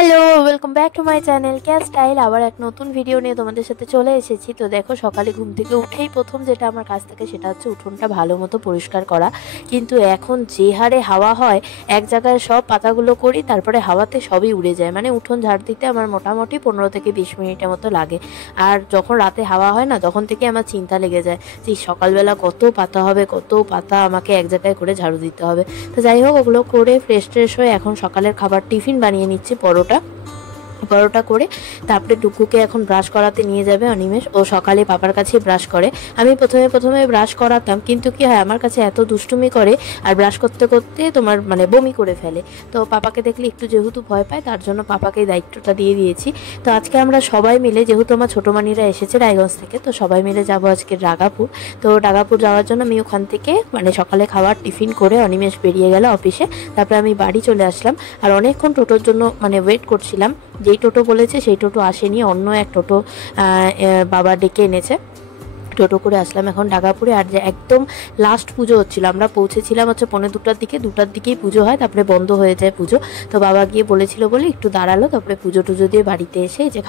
Hello, welcome back to my channel cat style. আবার এক নতুন ভিডিও নিয়ে তোমাদের সাথে চলে এসেছি। তো দেখো, সকালে ঘুম থেকে উঠেই প্রথম যেটা আমার কাছ থেকে সেটা হচ্ছে উঠোনটা ভালো মতো পরিষ্কার করা। কিন্তু এখন যে হারে হাওয়া হয়, এক জায়গায় সব পাতাগুলো করি, তারপরে হাওয়াতে সবই উড়ে যায়। মানে উঠোন ঝাড় দিতে আমার মোটামুটি 15 থেকে 20 মিনিটের মতো লাগে। আর যখন রাতে হাওয়া হয় না, তখন থেকে আমার চিন্তা লেগে যায় যে সকালবেলা কত পাতা হবে, কত পাতা আমাকে এক জায়গায় করে ঝাড়ু দিতে হবে। তো যাই হোক, ওগুলো করে ফ্রেশ ট্রেশ হয়ে এখন সকালের খাবার টিফিন বানিয়ে নিচ্ছি, পরোটা করে। তারপরে টুকুকে এখন ব্রাশ করাতে নিয়ে যাবে অনিমেষ। ও সকালে পাপার কাছেই ব্রাশ করে। আমি প্রথমে ব্রাশ করাতাম, কিন্তু কি হয়, আমার কাছে এত দুষ্টুমি করে আর ব্রাশ করতে করতে তোমার মানে বমি করে ফেলে। তো পাপাকে দেখলে একটু যেহেতু ভয় পায়, তার জন্য পাপাকে দায়িত্বটা দিয়ে দিয়েছি। তো আজকে আমরা সবাই মিলে, যেহেতু আমার ছোটো মানিরা এসেছে রায়গঞ্জ থেকে, তো সবাই মিলে যাবো আজকে ডাগাপুর। তো ডাগাপুর যাওয়ার জন্য আমি ওখান থেকে মানে সকালে খাবার টিফিন করে অনিমেষ বেরিয়ে গেল অফিসে। তারপরে আমি বাড়ি চলে আসলাম। আর অনেকক্ষণ টোটোর জন্য মানে ওয়েট করছিলাম। যেই টোটো বলেছে সেই টোটো আসেনি, অন্য এক টোটো বাবা ডেকে এনেছে। টোটো করে আসলাম এখন ডাগাপুরে। আর যে একদম লাস্ট পুজো হচ্ছিল, আমরা পৌঁছেছিলাম হচ্ছে 2:45-2টার দিকে। 2টার দিকেই পুজো হয়, তারপরে বন্ধ হয়ে যায় পুজো। তো বাবা গিয়ে বলেছিল বলে একটু দাঁড়ালো, তারপরে পুজো টুজো দিয়ে বাড়িতে এসে যে